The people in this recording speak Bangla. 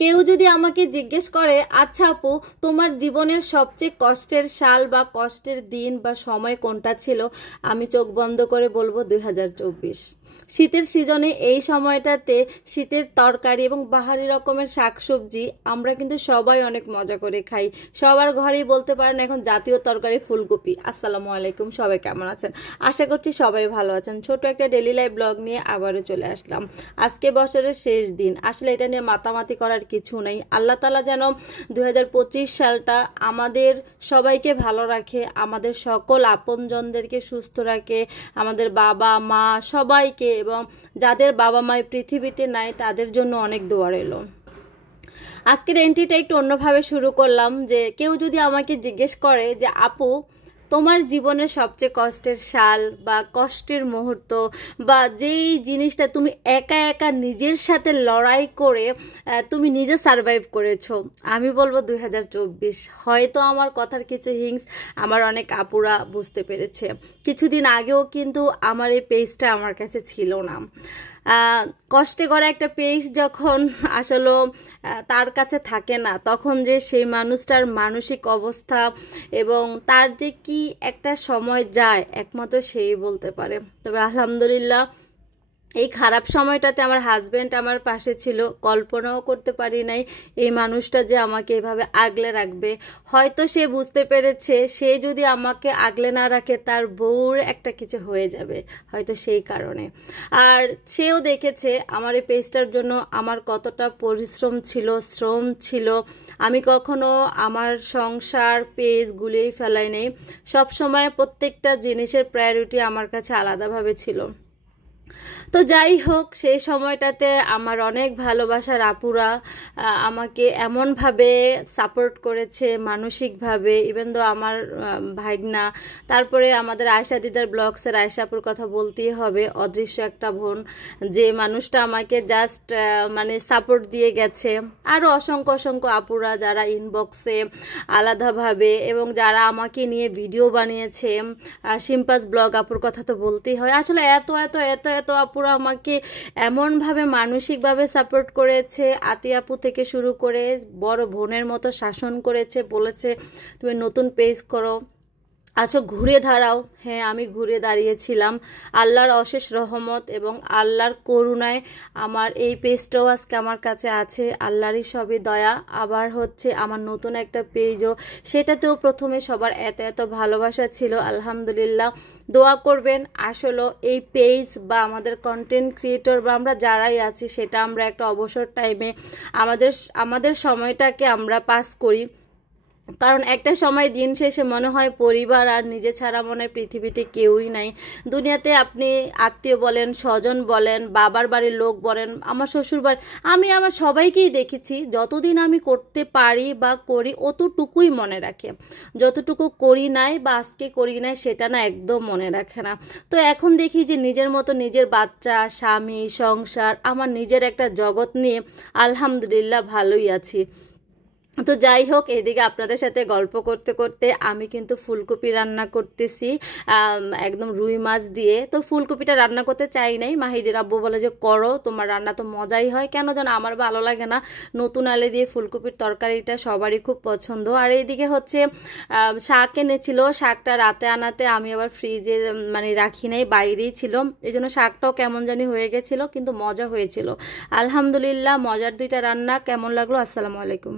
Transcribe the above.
কেউ যদি আমাকে জিজ্ঞেস করে, আচ্ছা আপু, তোমার জীবনের সবচেয়ে কষ্টের সাল বা কষ্টের দিন বা সময় কোনটা ছিল, আমি চোখ বন্ধ করে বলবো 2024। শীতের সিজনে এই সময়টাতে শীতের তরকারি এবং বাহারি রকমের শাকসবজি আমরা কিন্তু সবাই অনেক মজা করে খাই। সবার ঘরেই বলতে পারেন এখন জাতীয় তরকারি ফুলকপি। আসসালামু আলাইকুম, সবাই কেমন আছেন? আশা করছি সবাই ভালো আছেন। ছোট একটা ডেইলি লাইফ ব্লগ নিয়ে আবারও চলে আসলাম। আজকে বছরের শেষ দিন, আসলে এটা নিয়ে মাতামাতি করার কিছু নেই। আল্লাহ তাআলা যেন 2025 সালটা আমাদের সবাইকে ভালো রাখে, আমাদের সকল আপনজনদেরকে সুস্থ রাখে, আমাদের বাবা মা সবাইকে, এবং যাদের বাবা মা পৃথিবীতে নাই তাদের জন্য অনেক দোয়া রইল। আজকের এন্ট্রিটা একটু অন্যভাবে শুরু করলাম, যে কেউ যদি আমাকে জিজ্ঞেস করে যে আপু, তোমার জীবনের সবচেয়ে কষ্টের সাল বা কষ্টের মুহূর্ত বা যেই জিনিসটা তুমি একা একা নিজের সাথে লড়াই করে তুমি নিজে সারভাইভ করেছো, আমি বলবো 2024। হয়তো আমার কথার কিছু হিংস আমার অনেক আপুরা বুঝতে পেরেছে। কিছুদিন আগেও কিন্তু আমার এই পেজটা আমার কাছে ছিল না। কষ্টে করা একটা পেজ যখন আসলে তার কাছে থাকে না, তখন যে সেই মানুষটার মানসিক অবস্থা এবং তার যে কি একটা সময় যায় একমাত্র সেই বলতে পারে। তবে আলহামদুলিল্লাহ এই খারাপ সময়টাতে আমার হাজব্যান্ড আমার পাশে ছিল। কল্পনাও করতে পারি নাই এই মানুষটা যে আমাকে এভাবে আগলে রাখবে। হয়তো সে বুঝতে পেরেছে সে যদি আমাকে আগলে না রাখে তার বউর একটা কিছু হয়ে যাবে, হয়তো সেই কারণে। আর সেও দেখেছে আমার এই পেজটার জন্য আমার কতটা পরিশ্রম ছিল, শ্রম ছিল। আমি কখনো আমার সংসার পেজ গুলিয়েই ফেলাই নেই। সবসময় প্রত্যেকটা জিনিসের প্রায়োরিটি আমার কাছে আলাদাভাবে ছিল। তো যাই হোক, সেই সময়টাতে আমার অনেক ভালোবাসার আপুরা আমাকে এমনভাবে সাপোর্ট করেছে মানসিকভাবে। ইভেন দো আমার ভাইগনা, তারপরে আমাদের আয়শা দিদার ব্লগসের আয়শাপুর কথা বলতেই হবে, অদৃশ্য একটা বোন, যে মানুষটা আমাকে জাস্ট মানে সাপোর্ট দিয়ে গেছে। আরও অসংখ্য অসংখ্য আপুরা যারা ইনবক্সে আলাদাভাবে এবং যারা আমাকে নিয়ে ভিডিও বানিয়েছে। সিম্পাস ব্লগ আপুর কথা তো বলতেই হয়। আসলে এত এত এত এত আপুরা আমাকে এমনভাবে মানসিকভাবে সাপোর্ট করেছে, আতি আপু থেকে শুরু করে বড় বোনের মতো শাসন করেছে, বলেছে তুমি নতুন পেজ করো, আচ্ছা ঘুরে দাঁড়াও। হ্যাঁ, আমি ঘুরে দাঁড়িয়েছিলাম। আল্লাহর অশেষ রহমত এবং আল্লাহর করুণায় আমার এই পেজটাও আজকে আমার কাছে আছে। আল্লাহরই সবই দয়া। আবার হচ্ছে আমার নতুন একটা পেজও, সেটাতেও প্রথমে সবার এত এত ভালোবাসা ছিল। আলহামদুলিল্লাহ, দোয়া করবেন। আসলে এই পেজ বা আমাদের কন্টেন্ট ক্রিয়েটর বা আমরা যারাই আছি, সেটা আমরা একটা অবসর টাইমে আমাদের সময়টাকে আমরা পাস করি। কারণ একটা সময় দিন শেষে মনে হয় পরিবার আর নিজে ছাড়া মনে হয় পৃথিবীতে কেউই নাই। দুনিয়াতে আপনি আত্মীয় বলেন, স্বজন বলেন, বাবার বাড়ির লোক বলেন, আমার শ্বশুর বাড়ি, আমি আমার সবাইকেই দেখেছি যতদিন আমি করতে পারি বা করি অতটুকুই মনে রাখে। যতটুকু করি নাই বা আজকে করি নাই সেটা না একদম মনে রাখে না। তো এখন দেখি যে নিজের মতো নিজের বাচ্চা, স্বামী, সংসার, আমার নিজের একটা জগৎ নিয়ে আলহামদুলিল্লাহ ভালোই আছি। তো যাই হোক, এদিকে আপনাদের সাথে গল্প করতে করতে আমি কিন্তু ফুলকপি রান্না করতেছি, একদম রুই মাছ দিয়ে। তো ফুলকপিটা রান্না করতে চাই নাই, মাহিদির আব্বু বলে যে করো, তোমার রান্না তো মজাই হয়। কেন যেন আমার ভালো লাগে না, নতুন আলে দিয়ে ফুলকপির তরকারিটা সবারই খুব পছন্দ। আর এইদিকে হচ্ছে শাক এনেছিল, শাকটা রাতে আনাতে আমি আবার ফ্রিজে মানে রাখি নাই, বাইরেই ছিল, এই জন্য শাকটাও কেমন জানি হয়ে গেছিলো, কিন্তু মজা হয়েছিল আলহামদুলিল্লাহ। মজার দুইটা রান্না। কেমন লাগলো? আসসালামু আলাইকুম।